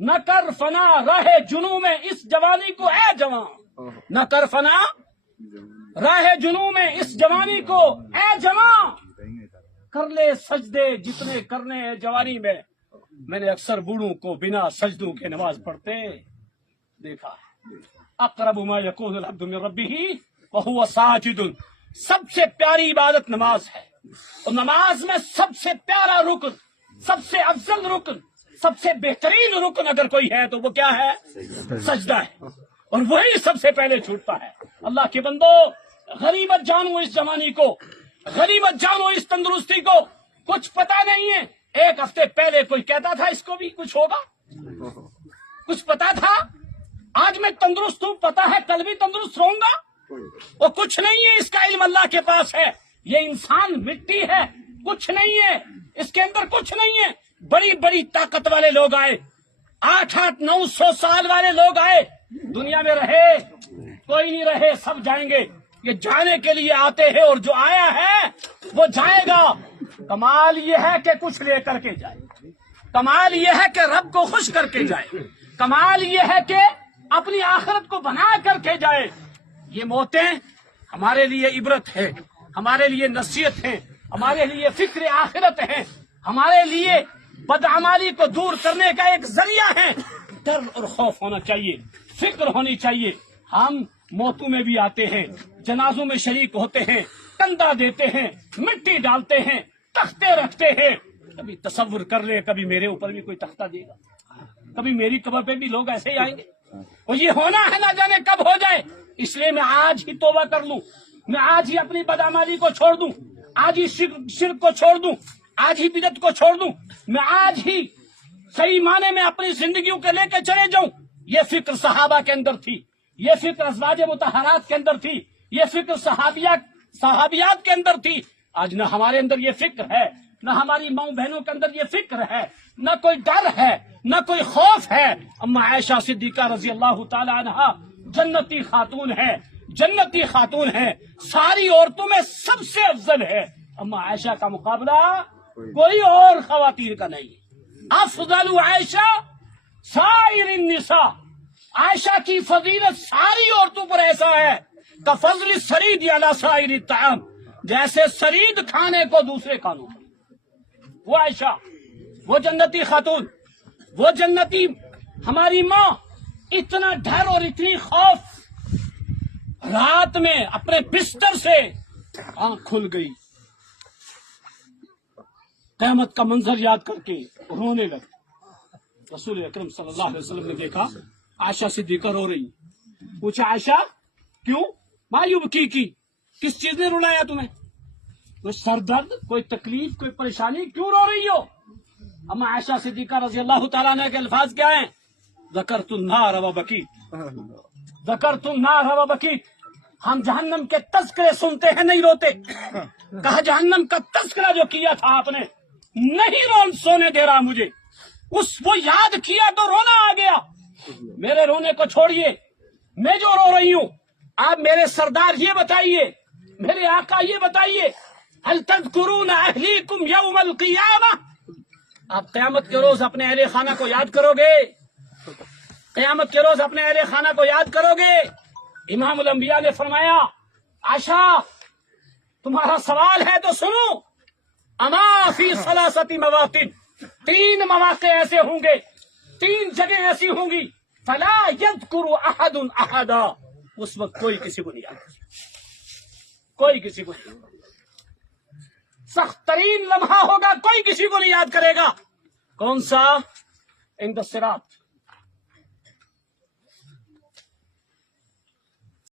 نہ کر فنا راہ جنوں میں اس جوانی کو اے جوان، نہ کر فنا راہ جنوں میں اس جوانی کو اے جوان، کر لے سجدے جتنے کرنے ہیں جوانی میں نے اکثر بوڑھوں کو بنا سجدوں کے نماز پڑھتے دیکھا ہے۔ اقرب ما یکون العبد من ربہ وہو ساجد، سب سے پیاری عبادت نماز ہے، اور نماز میں سب سے پیارا رکن، سب سے افضل رکن، سب سے بہترین رکن اگر کوئی ہے تو وہ کیا ہے؟ سجدہ ہے، اور وہی سب سے پہلے چھوٹتا ہے۔ اللہ کے بندو، غنیمت جانو اس جوانی کو، غنیمت جانو اس تندرستی کو، کچھ پتا نہیں ہے۔ ایک ہفتے پہلے کوئی کہتا تھا اس کو بھی کچھ ہوگا، کچھ پتا تھا؟ آج میں تندرست ہوں، پتا ہے کل بھی تندرست رہوں گا، وہ کچھ نہیں ہے، اس کا علم اللہ کے پاس ہے۔ یہ انسان مٹی ہے، کچھ نہیں ہے اس کے اندر، کچھ نہیں ہے۔ بڑی بڑی طاقت والے لوگ آئے، 800-900 سال والے لوگ آئے، دنیا میں رہے کوئی نہیں رہے، سب جائیں گے۔ یہ جانے کے لیے آتے ہیں، اور جو آیا ہے وہ جائے گا۔ کمال یہ ہے کہ کچھ لے کر کے جائے، کمال یہ ہے کہ رب کو خوش کر کے جائے، کمال یہ ہے کہ اپنی آخرت کو بنا کر کے جائے۔ یہ موتیں ہمارے لیے عبرت ہے، ہمارے لیے نصیحت ہے، ہمارے لیے فکر آخرت ہے، ہمارے لیے بدعمالی کو دور کرنے کا ایک ذریعہ ہے۔ ڈر اور خوف ہونا چاہیے، فکر ہونی چاہیے۔ ہم موتوں میں بھی آتے ہیں، جنازوں میں شریک ہوتے ہیں، کندھا دیتے ہیں، مٹی ڈالتے ہیں، تختے رکھتے ہیں۔ کبھی تصور کر لے، کبھی میرے اوپر بھی کوئی تختہ دے گا، کبھی میری قبر پہ بھی لوگ ایسے ہی آئیں گے، اور یہ ہونا ہے نہ جانے کب ہو جائے۔ اس لیے میں آج ہی توبہ کر لوں، میں آج ہی اپنی بدعمالی کو چھوڑ دوں، آج ہی شرک کو چھوڑ دوں، آج ہی بدعت کو چھوڑ دوں، میں آج ہی صحیح معنی میں اپنی زندگیوں کے لے کے چلے جاؤں۔ یہ فکر صحابہ کے اندر تھی، یہ فکر ازواج مطہرات کے اندر تھی، یہ فکر صحابیات کے اندر تھی۔ آج نہ ہمارے اندر یہ فکر ہے، نہ ہماری ماؤں بہنوں کے اندر یہ فکر ہے، نہ کوئی ڈر ہے، نہ کوئی خوف ہے۔ اما عائشہ صدیقہ رضی اللہ تعالی عنہا جنتی خاتون ہے، جنتی خاتون ہے، ساری عورتوں میں سب سے افضل ہے۔ اما عائشہ کا مقابلہ کوئی اور خواتین کا نہیں۔ افضل عائشہ سائر النساء، عائشہ کی فضیلت ساری عورتوں پر ایسا ہے کفضل السرید علی سائر الطعام، جیسے سرید کھانے کو دوسرے کھانوں پر۔ وہ عائشہ، وہ جنتی خاتون، وہ جنتی ہماری ماں، اتنا ڈر اور اتنی خوف، رات میں اپنے بستر سے آنکھ کھل گئی، قیامت کا منظر یاد کر کے رونے لگی۔ رسول اکرم صلی اللہ علیہ وسلم نے دیکھا عائشہ صدیقہ رو رہی، پوچھا عائشہ کیوں؟ مایوب کی کس چیز نے رلایا تمہیں؟ کوئی سر درد، کوئی تکلیف، کوئی پریشانی، کیوں رو رہی ہو؟ اما عائشہ صدیقہ رضی اللہ تعالیٰ عنہ کے الفاظ کیا ہیں؟ ذکرت النار و بکیت، ذکرت النار و بکیت۔ ہم جہنم کے تذکرے سنتے ہیں، نہیں روتے۔ کہا جہنم کا تذکرہ جو کیا تھا آپ نے، نہیں سونے دے رہا مجھے، وہ یاد کیا تو رونا آ گیا۔ میرے رونے کو چھوڑیے، میں جو رو رہی ہوں، آپ میرے سردار یہ بتائیے، میرے آقا یہ بتائیے، هل تذکرون اہلیکم یوم القیامہ، آپ قیامت کے روز اپنے اہل خانہ کو یاد کرو گے؟ قیامت کے روز اپنے اہل خانہ کو یاد کرو گے؟ امام الانبیاء نے فرمایا عائشہ تمہارا سوال ہے تو سنو، اما فی ثلاثۃ مواطن، 3 مواقع ایسے ہوں گے، 3 جگہ ایسی ہوں گی، فلا یذکر احد احدا، اس وقت کوئی کسی کو نہیں یاد کرے، کوئی کسی کو نہیں، سخت ترین لمحہ ہوگا، کوئی کسی کو نہیں یاد کرے گا۔ کون سا؟ عند الصراط،